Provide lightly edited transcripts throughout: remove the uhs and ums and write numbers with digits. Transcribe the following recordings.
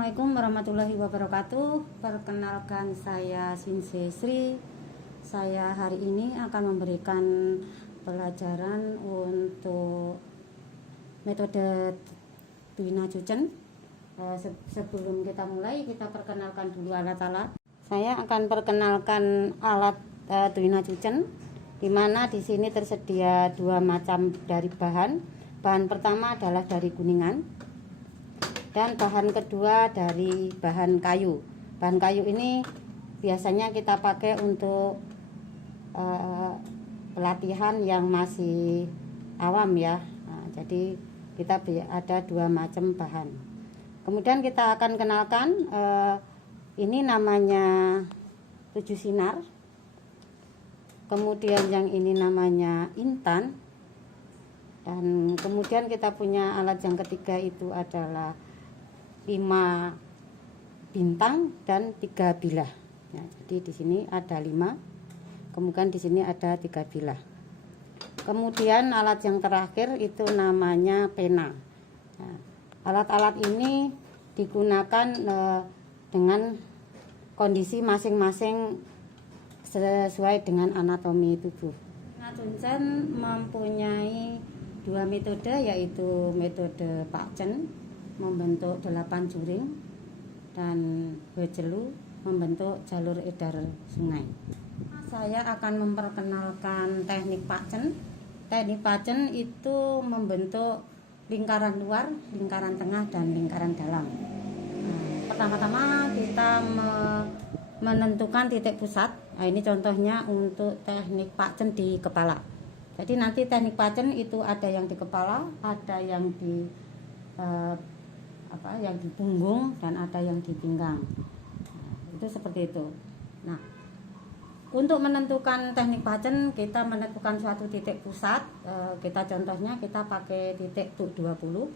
Assalamualaikum warahmatullahi wabarakatuh. Perkenalkan, saya Sinsei Sri. Saya hari ini akan memberikan pelajaran untuk metode Duina Juchen. Sebelum kita mulai, kita perkenalkan dulu alat-alat. Saya akan perkenalkan alat Duina Juchen, di mana di sini tersedia dua macam dari bahan. Bahan pertama adalah dari kuningan, dan bahan kedua dari bahan kayu. Bahan kayu ini biasanya kita pakai untuk pelatihan yang masih awam ya. Nah, jadi kita ada dua macam bahan. Kemudian kita akan kenalkan, ini namanya 7 sinar. Kemudian yang ini namanya intan. Dan kemudian kita punya alat yang ketiga, itu adalah 5 bintang dan 3 bilah. Ya, jadi di sini ada 5, kemudian di sini ada 3 bilah. Kemudian alat yang terakhir itu namanya pena. Nah, alat-alat ini digunakan dengan kondisi masing-masing sesuai dengan anatomi tubuh. Nah, Juchen mempunyai 2 metode, yaitu metode Pak Chen membentuk 8 juring dan Hechelu membentuk jalur edar sungai. Saya akan memperkenalkan teknik Pak Chen. Teknik Pak Chen itu membentuk lingkaran luar, lingkaran tengah, dan lingkaran dalam. Pertama-tama kita menentukan titik pusat. Nah, ini contohnya untuk teknik Pak Chen di kepala. Jadi nanti teknik Pak Chen itu ada yang di kepala, ada yang di yang di punggung, dan ada yang di pinggang. Itu seperti itu. Nah, untuk menentukan teknik Pak Chen, kita menentukan suatu titik pusat. Kita contohnya kita pakai titik 20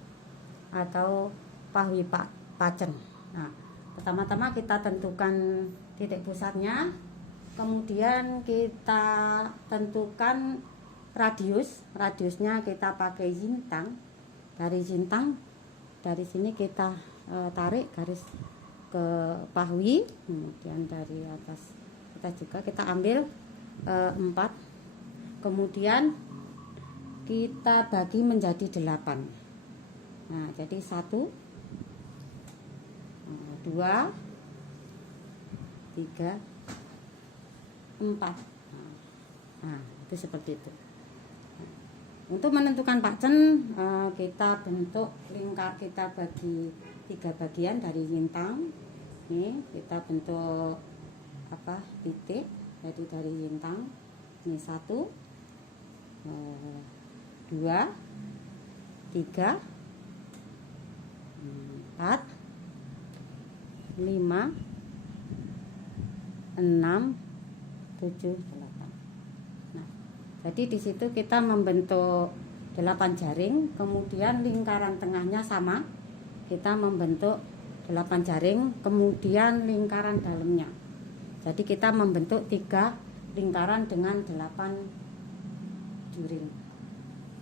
atau Pahui Pak Chen. Nah, pertama-tama kita tentukan titik pusatnya, kemudian kita tentukan radiusnya kita pakai jintang. Dari jintang, dari sini kita tarik garis ke pahui, kemudian dari atas kita ambil 4, kemudian kita bagi menjadi 8. Nah, jadi 1, 2, 3, 4. Nah, itu seperti itu. Untuk menentukan Pak Chen, kita bentuk lingkar, kita bagi 3 bagian dari yintang. Ini kita bentuk titik, jadi dari yintang. Ini 1, 2, 3, 4, 5, 6, 7, 8. Jadi di situ kita membentuk 8 jaring, kemudian lingkaran tengahnya sama, kita membentuk 8 jaring, kemudian lingkaran dalamnya. Jadi kita membentuk 3 lingkaran dengan 8 juring.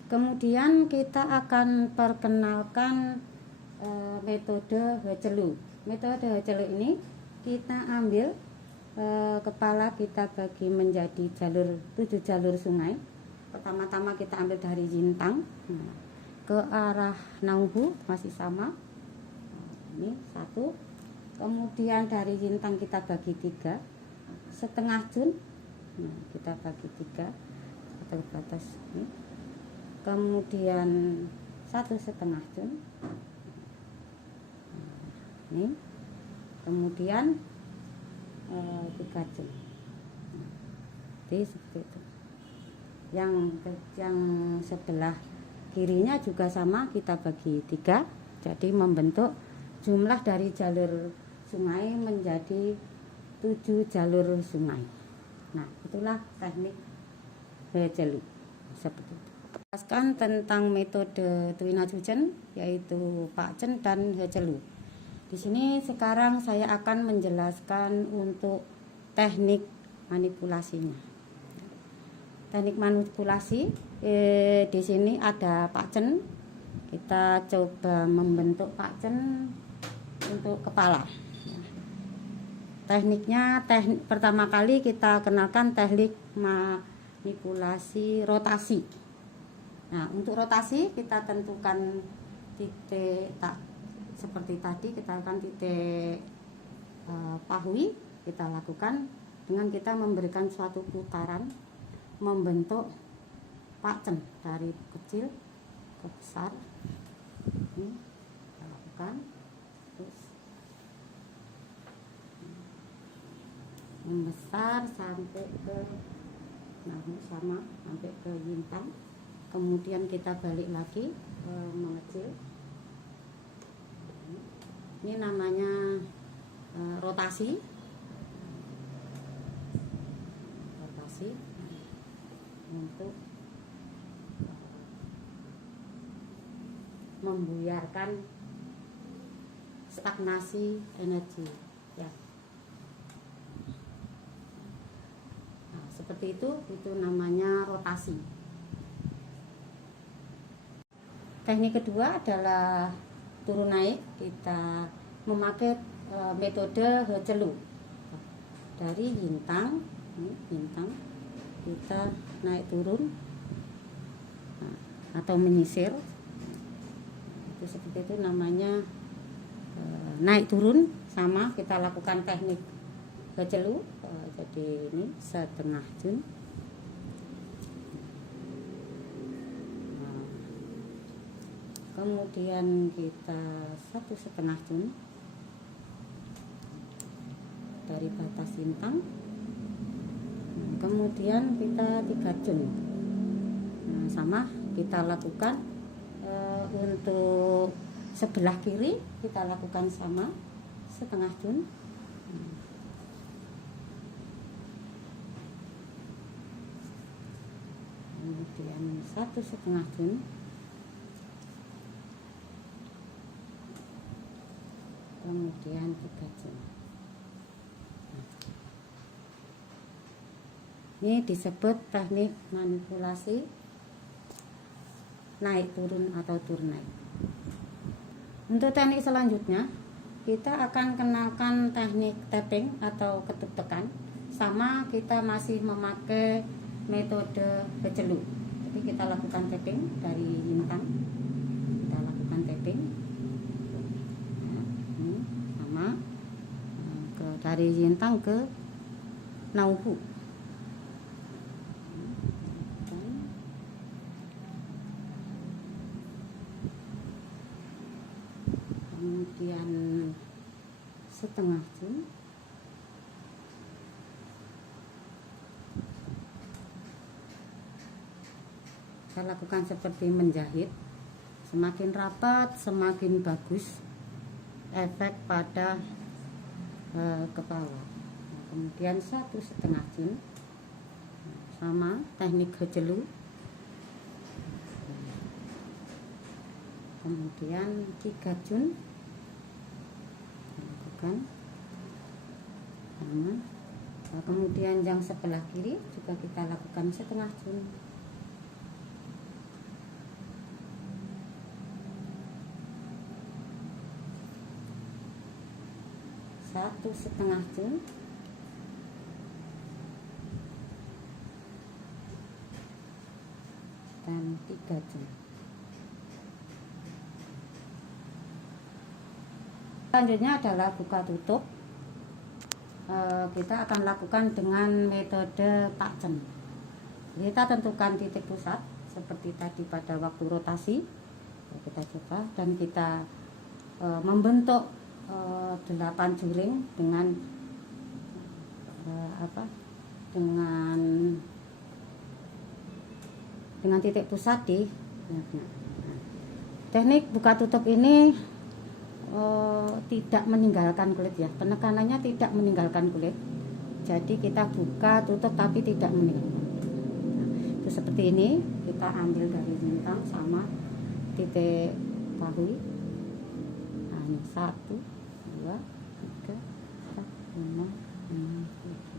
Kemudian kita akan perkenalkan metode Hechelu. Metode Hechelu ini kita ambil kepala, kita bagi menjadi 7 jalur sungai. Pertama-tama kita ambil dari jintang ke arah Nauhu, masih sama. Ini 1. Kemudian dari jintang kita bagi 3, setengah jun. Nah, kita bagi 3 atau batas ini. Kemudian 1,5 jun. Ini. Kemudian 3 jun. Jadi seperti itu. Yang sebelah kirinya juga sama, kita bagi 3, jadi membentuk jumlah dari jalur sungai menjadi 7 jalur sungai. Nah, itulah teknik Hechelu. Seperti itu. Jelaskan tentang metode Duina Juchen, yaitu Pak Chen dan Hechelu. Di sini sekarang saya akan menjelaskan untuk teknik manipulasinya. Teknik manipulasi, di sini ada Pak Chen. Kita coba membentuk Pak Chen untuk kepala. Tekniknya, pertama kali kita kenalkan teknik manipulasi rotasi. Nah, untuk rotasi kita tentukan titik seperti tadi, kita akan titik pahui, kita lakukan dengan kita memberikan suatu putaran membentuk pakcen dari kecil ke besar. Ini kita lakukan terus membesar sampai ke sama sampai ke lintang, kemudian kita balik lagi mengecil. Ini namanya rotasi untuk membuyarkan stagnasi energi ya. Nah, seperti itu namanya rotasi. Teknik kedua adalah turun naik. Kita memakai metode hecelu dari bintang kita naik turun atau menyisir. Seperti itu namanya naik turun. Sama kita lakukan teknik hecelu, jadi ini setengah jun. Kemudian kita 1,5 jun dari batas lintang. Kemudian kita 3 jun. Nah, sama kita lakukan untuk sebelah kiri, kita lakukan sama 1/2 jun. Kemudian 1,5 jun. Kemudian 3 jun. Ini disebut teknik manipulasi naik turun atau turun naik. Untuk teknik selanjutnya kita akan kenalkan teknik tapping atau ketuk tekan. Sama kita masih memakai metode hecelu. Jadi kita lakukan tapping dari lintang. Kita lakukan tapping. Nah, ini sama dari lintang ke nauhu. Kemudian 1/2 jun. Saya lakukan seperti menjahit. Semakin rapat semakin bagus efek pada kepala. Nah, kemudian 1,5 jun. Sama teknik hecelu. Kemudian 3 jun lakukan sama. Nah, kemudian yang sebelah kiri juga kita lakukan 1/2 jun. Satu 1/2 jun. Dan 3 jun. Selanjutnya adalah buka tutup. Kita akan lakukan dengan metode pakcen. Kita tentukan titik pusat seperti tadi pada waktu rotasi. Kita coba dan kita membentuk 8 juring dengan dengan titik pusat di. Teknik buka tutup ini tidak meninggalkan kulit ya, penekanannya tidak meninggalkan kulit, jadi kita buka tutup tapi tidak meninggalkan. Itu seperti ini, kita ambil dari lintang sama titik pahui. Nah, ini 1, 2, 3, 4, 5, 6, 7,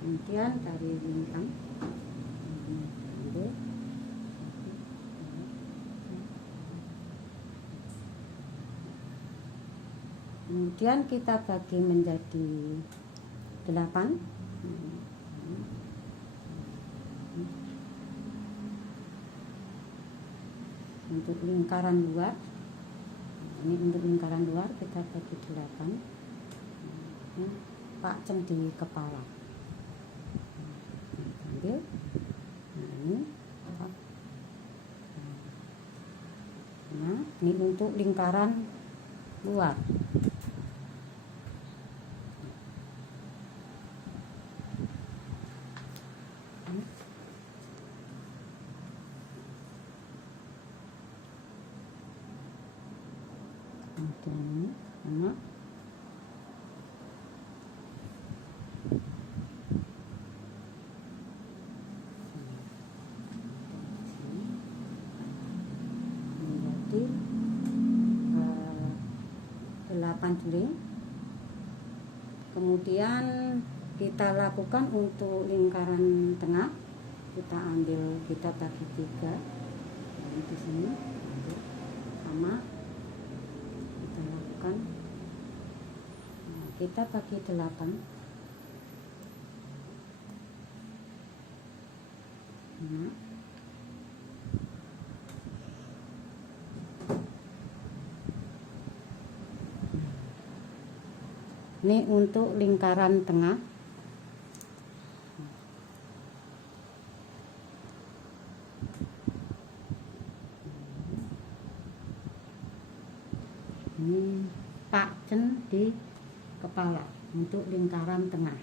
kemudian dari lintang ambil. Kemudian kita bagi menjadi 8. Untuk lingkaran luar, ini untuk lingkaran luar kita bagi 8. Pakcem di kepala. Ambil. Nah, ini. Nah, ini untuk lingkaran luar. Kemudian ini sama. Menjadi 8 juling. Kemudian kita lakukan untuk lingkaran tengah, kita ambil, kita bagi 3. Nah, di sini sama kita lakukan. Nah, kita bagi 8. Nah, ini untuk lingkaran tengah. Ini pakcen di kepala untuk lingkaran tengah.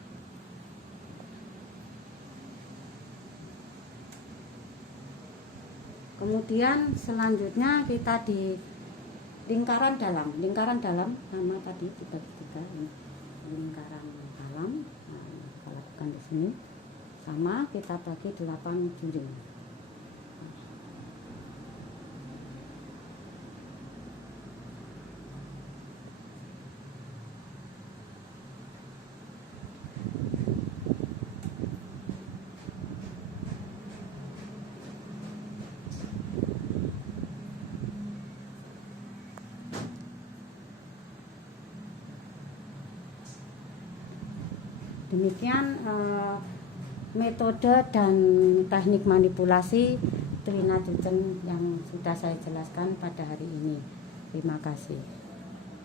Kemudian selanjutnya kita di lingkaran dalam. Lingkaran dalam sama tadi dibagi 3. Ini lingkaran dalam. Nah, kita lakukan di sini. Sama kita bagi 8 juling. Demikian metode dan teknik manipulasi Trina Ducen yang sudah saya jelaskan pada hari ini. Terima kasih.